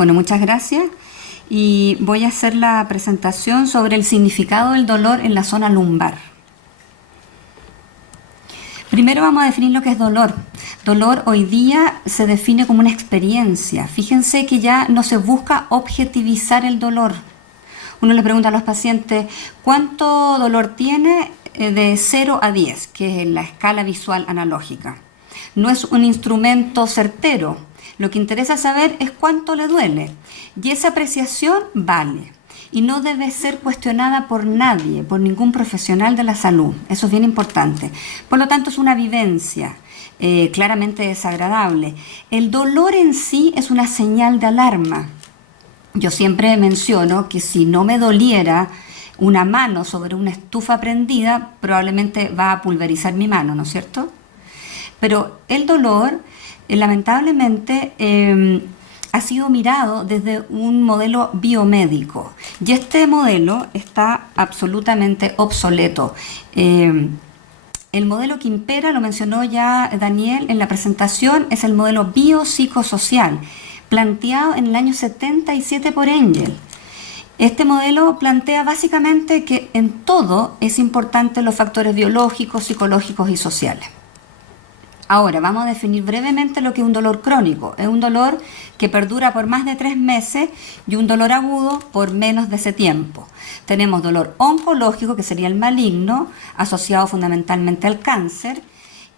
Bueno, muchas gracias. Y voy a hacer la presentación sobre el significado del dolor en la zona lumbar. Primero vamos a definir lo que es dolor. Dolor hoy día se define como una experiencia. Fíjense que ya no se busca objetivizar el dolor. Uno le pregunta a los pacientes, ¿cuánto dolor tiene? De 0 a 10, que es la escala visual analógica. No es un instrumento certero. Lo que interesa saber es cuánto le duele. Y esa apreciación vale. Y no debe ser cuestionada por nadie, por ningún profesional de la salud. Eso es bien importante. Por lo tanto, es una vivencia claramente desagradable. El dolor en sí es una señal de alarma. Yo siempre menciono que si no me doliera una mano sobre una estufa prendida, probablemente va a pulverizar mi mano, ¿no es cierto? Pero el dolor, lamentablemente, ha sido mirado desde un modelo biomédico. Y este modelo está absolutamente obsoleto. El modelo que impera, lo mencionó ya Daniel en la presentación, es el modelo biopsicosocial, planteado en el año 77 por Engel. Este modelo plantea básicamente que en todo es importante los factores biológicos, psicológicos y sociales. Ahora, vamos a definir brevemente lo que es un dolor crónico. Es un dolor que perdura por más de 3 meses y un dolor agudo por menos de ese tiempo. Tenemos dolor oncológico, que sería el maligno, asociado fundamentalmente al cáncer,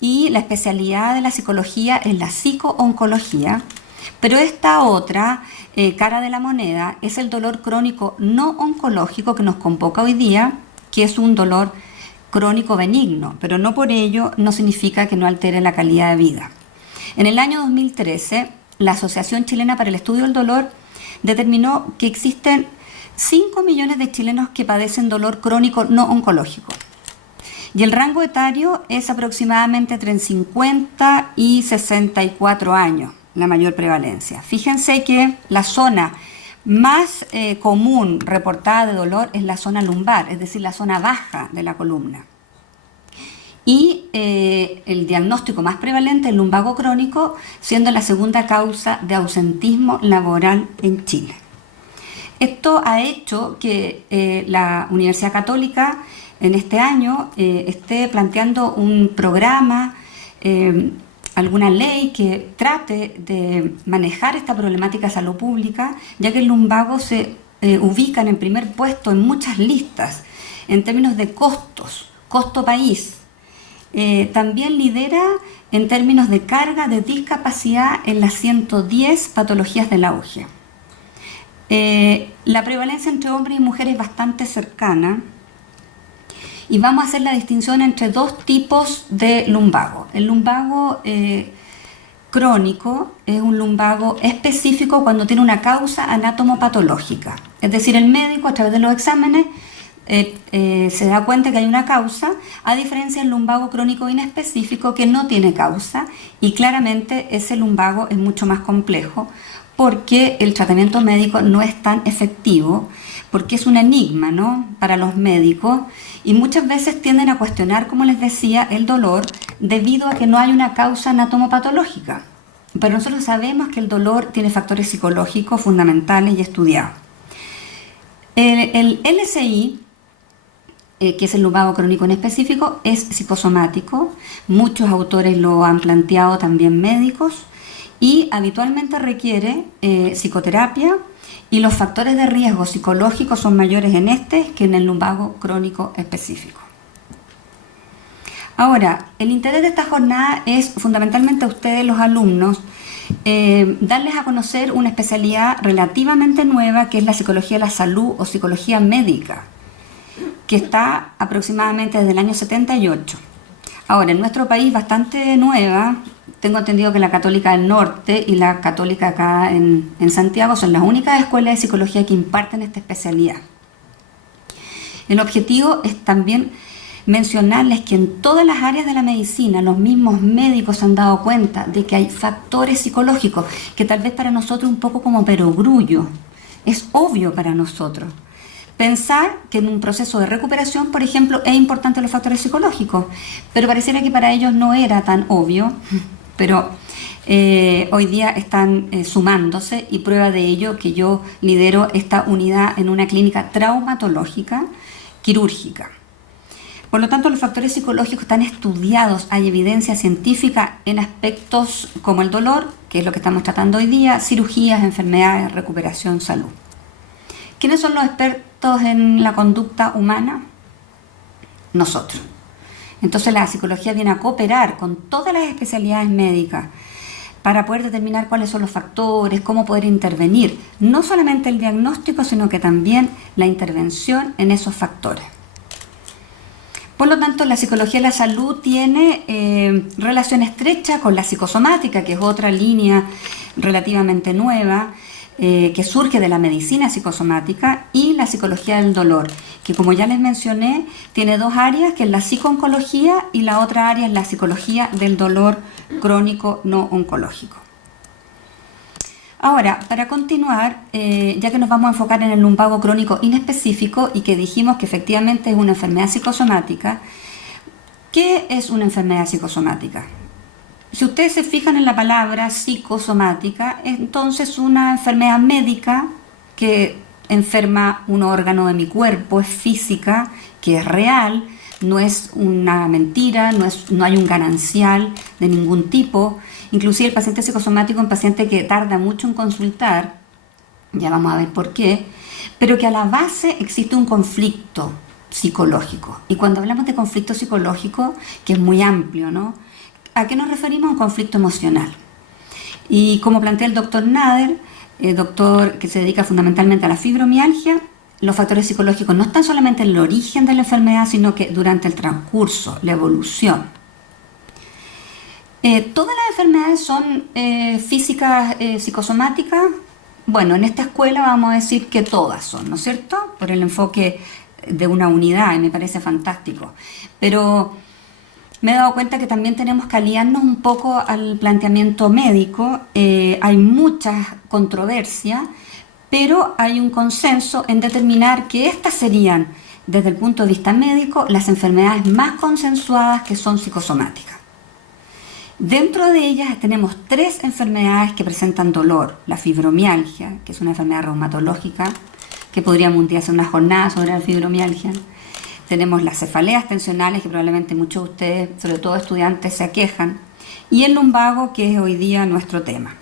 y la especialidad de la psicología es la psico-oncología. Pero esta otra cara de la moneda es el dolor crónico no oncológico que nos convoca hoy día, que es un dolor crónico benigno, pero no por ello no significa que no altere la calidad de vida. En el año 2013, la Asociación Chilena para el Estudio del Dolor determinó que existen 5 millones de chilenos que padecen dolor crónico no oncológico. Y el rango etario es aproximadamente entre 50 y 64 años, la mayor prevalencia. Fíjense que la zona más común reportada de dolor es la zona lumbar, es decir, la zona baja de la columna. Y el diagnóstico más prevalente es el lumbago crónico, siendo la segunda causa de ausentismo laboral en Chile. Esto ha hecho que la Universidad Católica en este año esté planteando un programa, alguna ley que trate de manejar esta problemática de salud pública, ya que el lumbago se ubica en el primer puesto en muchas listas en términos de costos, costo país. También lidera en términos de carga de discapacidad en las 110 patologías del auge. La prevalencia entre hombres y mujeres es bastante cercana. Y vamos a hacer la distinción entre 2 tipos de lumbago. El lumbago crónico es un lumbago específico cuando tiene una causa anatomopatológica. Es decir, el médico a través de los exámenes se da cuenta que hay una causa, a diferencia del lumbago crónico inespecífico que no tiene causa, y claramente ese lumbago es mucho más complejo porque el tratamiento médico no es tan efectivo, porque es un enigma, ¿no?, para los médicos, y muchas veces tienden a cuestionar, como les decía, el dolor debido a que no hay una causa anatomopatológica. Pero nosotros sabemos que el dolor tiene factores psicológicos fundamentales y estudiados. El LCI, que es el lumbago crónico en específico, es psicosomático. Muchos autores lo han planteado, también médicos, y habitualmente requiere psicoterapia, y los factores de riesgo psicológicos son mayores en este que en el lumbago crónico específico. Ahora, el interés de esta jornada es fundamentalmente a ustedes, los alumnos, darles a conocer una especialidad relativamente nueva que es la psicología de la salud o psicología médica, que está aproximadamente desde el año 78. Ahora, en nuestro país bastante nueva. Tengo entendido que la Católica del Norte y la Católica acá en Santiago son las únicas escuelas de psicología que imparten esta especialidad. El objetivo es también mencionarles que en todas las áreas de la medicina los mismos médicos se han dado cuenta de que hay factores psicológicos que tal vez para nosotros un poco como perogrullo. Es obvio para nosotros pensar que en un proceso de recuperación, por ejemplo, es importante los factores psicológicos, pero pareciera que para ellos no era tan obvio. Pero hoy día están sumándose, y prueba de ello que yo lidero esta unidad en una clínica traumatológica quirúrgica. Por lo tanto, los factores psicológicos están estudiados, hay evidencia científica en aspectos como el dolor, que es lo que estamos tratando hoy día, cirugías, enfermedades, recuperación, salud. ¿Quiénes son los expertos en la conducta humana? Nosotros. Entonces la psicología viene a cooperar con todas las especialidades médicas para poder determinar cuáles son los factores, cómo poder intervenir, no solamente el diagnóstico, sino que también la intervención en esos factores. Por lo tanto, la psicología de la salud tiene relación estrecha con la psicosomática, que es otra línea relativamente nueva, que surge de la medicina psicosomática, y la psicología del dolor, que como ya les mencioné, tiene dos áreas, que es la psicooncología y la otra área es la psicología del dolor crónico no oncológico. Ahora, para continuar, ya que nos vamos a enfocar en el lumbago crónico inespecífico y que dijimos que efectivamente es una enfermedad psicosomática, ¿qué es una enfermedad psicosomática? Si ustedes se fijan en la palabra psicosomática, entonces una enfermedad médica que enferma un órgano de mi cuerpo, es física, que es real, no es una mentira, no hay un ganancial de ningún tipo. Inclusive el paciente psicosomático es un paciente que tarda mucho en consultar, ya vamos a ver por qué, pero que a la base existe un conflicto psicológico. Y cuando hablamos de conflicto psicológico, que es muy amplio, ¿no? ¿A qué nos referimos? A un conflicto emocional. Y como plantea el doctor Nader, el doctor que se dedica fundamentalmente a la fibromialgia, los factores psicológicos no están solamente en el origen de la enfermedad, sino que durante el transcurso, la evolución. ¿Todas las enfermedades son físicas psicosomáticas? Bueno, en esta escuela vamos a decir que todas son, ¿no es cierto? Por el enfoque de una unidad, y me parece fantástico. Pero me he dado cuenta que también tenemos que aliarnos un poco al planteamiento médico. Hay muchas controversias, pero hay un consenso en determinar que estas serían, desde el punto de vista médico, las enfermedades más consensuadas que son psicosomáticas. Dentro de ellas tenemos 3 enfermedades que presentan dolor. La fibromialgia, que es una enfermedad reumatológica, que podríamos un día hacer una jornada sobre la fibromialgia. Tenemos las cefaleas tensionales, que probablemente muchos de ustedes, sobre todo estudiantes, se aquejan. Y el lumbago, que es hoy día nuestro tema.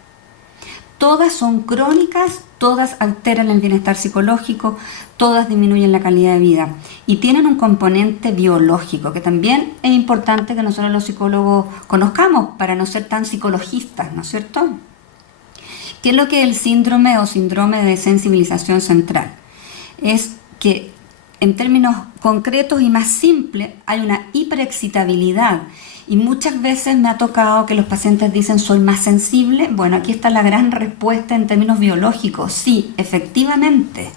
Todas son crónicas, todas alteran el bienestar psicológico, todas disminuyen la calidad de vida y tienen un componente biológico que también es importante que nosotros los psicólogos conozcamos para no ser tan psicologistas, ¿no es cierto? ¿Qué es lo que es el síndrome o síndrome de sensibilización central? Es que en términos concretos y más simples hay una hiperexcitabilidad. Y muchas veces me ha tocado que los pacientes dicen, ¿soy más sensible? Bueno, aquí está la gran respuesta en términos biológicos. Sí, efectivamente,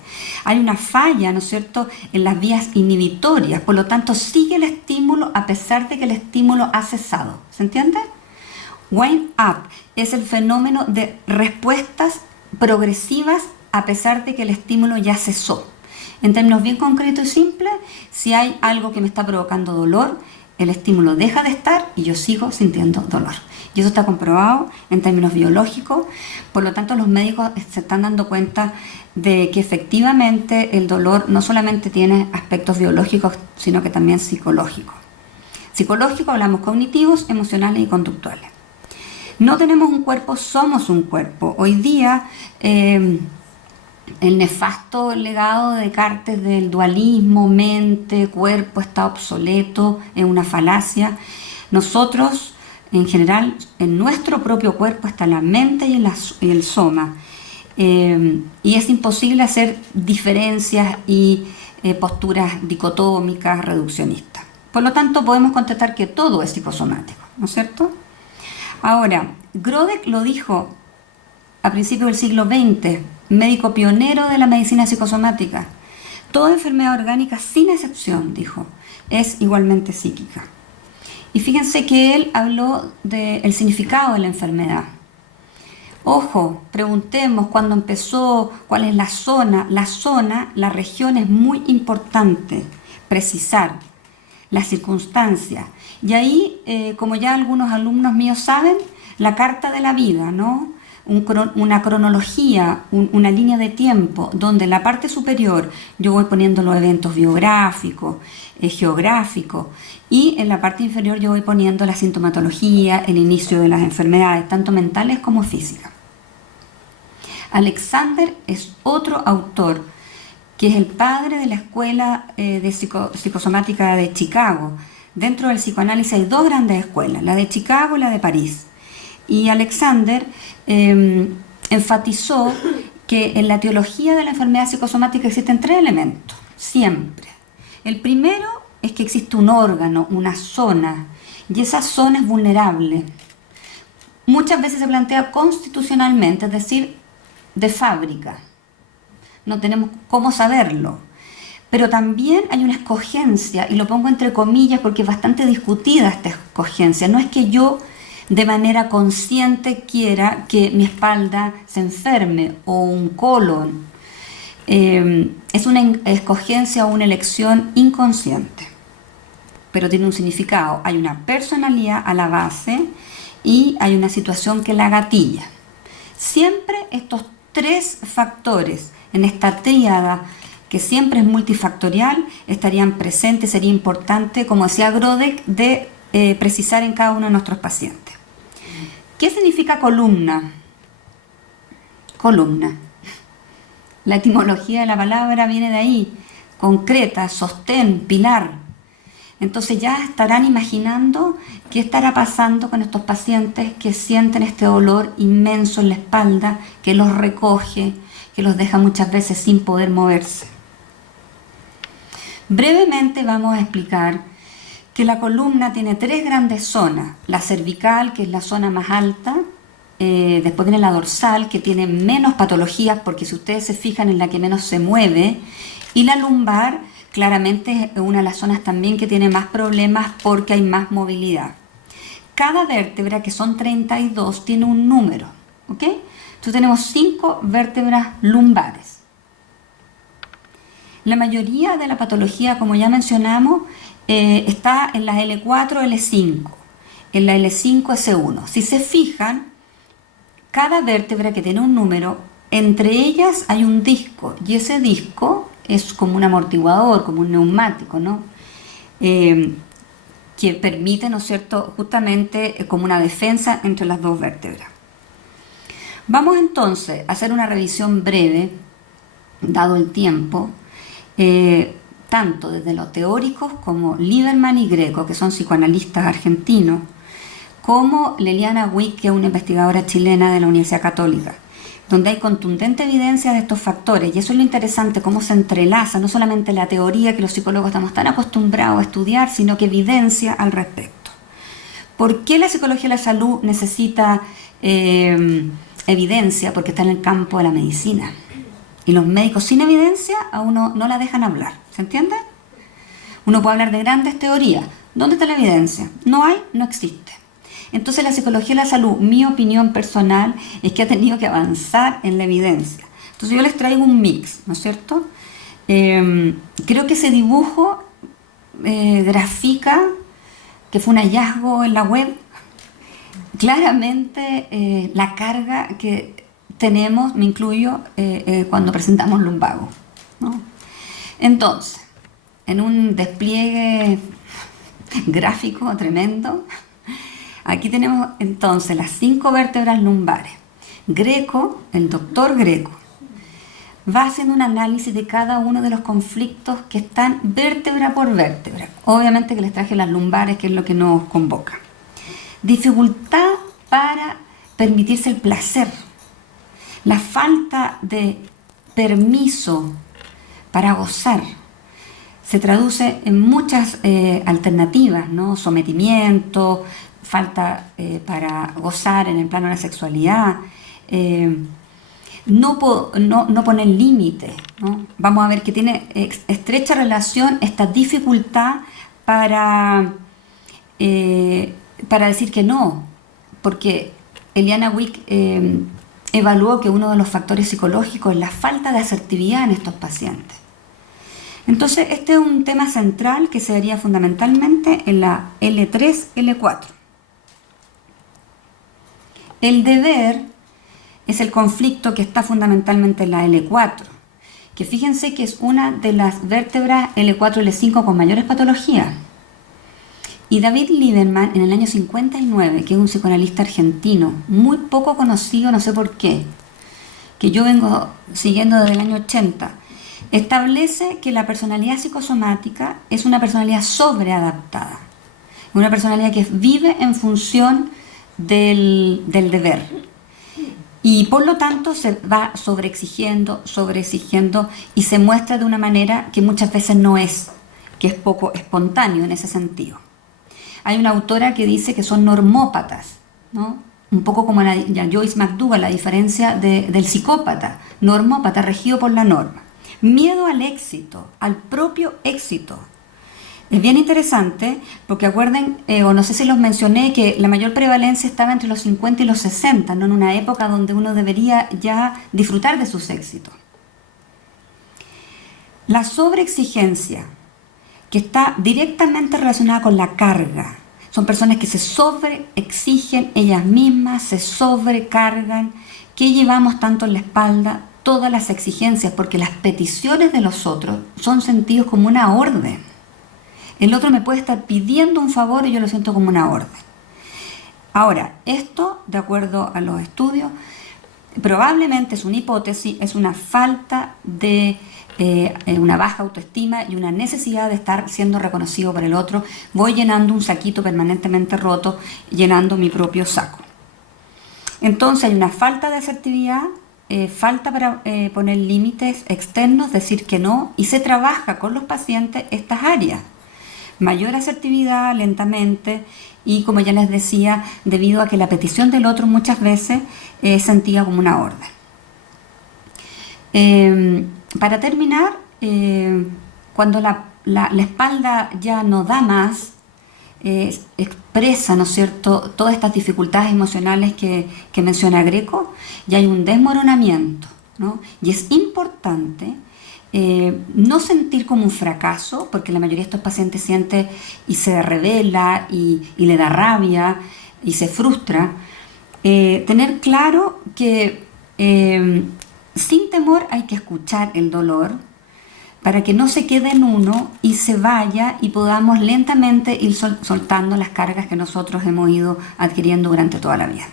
hay una falla, ¿no es cierto?, en las vías inhibitorias. Por lo tanto, sigue el estímulo a pesar de que el estímulo ha cesado. ¿Se entiende? Wind up es el fenómeno de respuestas progresivas a pesar de que el estímulo ya cesó. En términos bien concretos y simples, si hay algo que me está provocando dolor, el estímulo deja de estar y yo sigo sintiendo dolor. Y eso está comprobado en términos biológicos. Por lo tanto, los médicos se están dando cuenta de que efectivamente el dolor no solamente tiene aspectos biológicos, sino que también psicológicos. Psicológico hablamos cognitivos, emocionales y conductuales. No tenemos un cuerpo, somos un cuerpo. Hoy día el nefasto legado de Descartes del dualismo, mente, cuerpo, está obsoleto, es una falacia. Nosotros, en general, en nuestro propio cuerpo está la mente y el soma. Y es imposible hacer diferencias y posturas dicotómicas, reduccionistas. Por lo tanto, podemos contestar que todo es psicosomático, ¿no es cierto? Ahora, Grodek lo dijo a principios del siglo XX, médico pionero de la medicina psicosomática. Toda enfermedad orgánica, sin excepción, dijo, es igualmente psíquica. Y fíjense que él habló del significado de la enfermedad. Ojo, preguntemos cuándo empezó, cuál es la zona. La región es muy importante, precisar las circunstancias. Y ahí, como ya algunos alumnos míos saben, la carta de la vida, ¿no? Una cronología, una línea de tiempo, donde en la parte superior yo voy poniendo los eventos biográficos, geográficos, y en la parte inferior yo voy poniendo la sintomatología, el inicio de las enfermedades, tanto mentales como físicas. Alexander es otro autor que es el padre de la escuela de psicosomática de Chicago. Dentro del psicoanálisis hay dos grandes escuelas, la de Chicago y la de París. Y Alexander enfatizó que en la etiología de la enfermedad psicosomática existen tres elementos, siempre. El primero es que existe un órgano, una zona, y esa zona es vulnerable. Muchas veces se plantea constitucionalmente, es decir, de fábrica. No tenemos cómo saberlo. Pero también hay una escogencia, y lo pongo entre comillas porque es bastante discutida esta escogencia. No es que yo de manera consciente quiera que mi espalda se enferme o un colon. Es una escogencia o una elección inconsciente, pero tiene un significado. Hay una personalidad a la base y hay una situación que la gatilla. Siempre estos tres factores en esta tríada, que siempre es multifactorial, estarían presentes. Sería importante, como decía Grodek, de precisar en cada uno de nuestros pacientes. ¿Qué significa columna? Columna. La etimología de la palabra viene de ahí, concreta, sostén, pilar. Entonces ya estarán imaginando qué estará pasando con estos pacientes que sienten este dolor inmenso en la espalda, que los recoge, que los deja muchas veces sin poder moverse. Brevemente vamos a explicar que la columna tiene tres grandes zonas. La cervical, que es la zona más alta, después viene la dorsal, que tiene menos patologías, porque si ustedes se fijan es la que menos se mueve, y la lumbar claramente es una de las zonas también que tiene más problemas porque hay más movilidad. Cada vértebra, que son 32, tiene un número, ¿ok? Entonces tenemos 5 vértebras lumbares. La mayoría de la patología, como ya mencionamos, está en la L4, L5, en la L5, S1. Si se fijan, cada vértebra que tiene un número, entre ellas hay un disco, y ese disco es como un amortiguador, como un neumático, ¿no? Que permite, ¿no es cierto?, justamente como una defensa entre las dos vértebras. Vamos entonces a hacer una revisión breve, dado el tiempo, tanto desde los teóricos como Lieberman y Greco, que son psicoanalistas argentinos, como Leliana Wick, que es una investigadora chilena de la Universidad Católica, donde hay contundente evidencia de estos factores. Y eso es lo interesante, cómo se entrelaza no solamente la teoría que los psicólogos estamos tan acostumbrados a estudiar, sino que evidencia al respecto. ¿Por qué la psicología de la salud necesita evidencia? Porque está en el campo de la medicina. Y los médicos sin evidencia a uno no la dejan hablar. ¿Se entiende? Uno puede hablar de grandes teorías. ¿Dónde está la evidencia? No hay, no existe. Entonces la psicología de la salud, mi opinión personal, es que ha tenido que avanzar en la evidencia. Entonces yo les traigo un mix, ¿no es cierto? Creo que ese dibujo grafica, que fue un hallazgo en la web, claramente la carga que tenemos, me incluyo, cuando presentamos lumbago, ¿no? Entonces, en un despliegue gráfico tremendo, aquí tenemos entonces las 5 vértebras lumbares. Greco, el doctor Greco, va haciendo un análisis de cada uno de los conflictos que están vértebra por vértebra. Obviamente que les traje las lumbares, que es lo que nos convoca. Dificultad para permitirse el placer. La falta de permiso para gozar se traduce en muchas alternativas, ¿no? Sometimiento, falta para gozar en el plano de la sexualidad, no poner límites, ¿no? Vamos a ver que tiene estrecha relación esta dificultad para decir que no, porque Eliana Wick evaluó que uno de los factores psicológicos es la falta de asertividad en estos pacientes. Entonces este es un tema central que se daría fundamentalmente en la L3, L4. El deber es el conflicto que está fundamentalmente en la L4, que fíjense que es una de las vértebras L4 y L5 con mayores patologías. Y David Lieberman, en el año 59, que es un psicoanalista argentino, muy poco conocido, no sé por qué, que yo vengo siguiendo desde el año 80, establece que la personalidad psicosomática es una personalidad sobreadaptada, una personalidad que vive en función del deber. Y por lo tanto se va sobreexigiendo y se muestra de una manera que muchas veces no es, que es poco espontáneo en ese sentido. Hay una autora que dice que son normópatas, ¿no? Un poco como la Joyce McDougall, la diferencia del psicópata, normópata, regido por la norma. Miedo al éxito, al propio éxito. Es bien interesante porque acuerden, o no sé si los mencioné, que la mayor prevalencia estaba entre los 50 y los 60, ¿no? En una época donde uno debería ya disfrutar de sus éxitos. La sobreexigencia, que está directamente relacionada con la carga. Son personas que se sobreexigen ellas mismas, se sobrecargan. ¿Qué llevamos tanto en la espalda? Todas las exigencias, porque las peticiones de los otros son sentidos como una orden. El otro me puede estar pidiendo un favor y yo lo siento como una orden. Ahora, esto, de acuerdo a los estudios, probablemente es una hipótesis, es una falta de una baja autoestima y una necesidad de estar siendo reconocido por el otro. Voy llenando un saquito permanentemente roto, llenando mi propio saco. Entonces hay una falta de asertividad, falta para poner límites externos, decir que no, y se trabaja con los pacientes estas áreas. Mayor asertividad lentamente y, como ya les decía, debido a que la petición del otro muchas veces es sentida como una orden. Para terminar, cuando la espalda ya no da más, expresa, ¿no es cierto?, todas estas dificultades emocionales que menciona Greco, y hay un desmoronamiento, ¿no? Y es importante no sentir como un fracaso, porque la mayoría de estos pacientes siente y se revela y le da rabia y se frustra. Tener claro que sin temor hay que escuchar el dolor para que no se quede en uno y se vaya y podamos lentamente ir soltando las cargas que nosotros hemos ido adquiriendo durante toda la vida.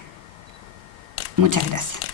Muchas gracias.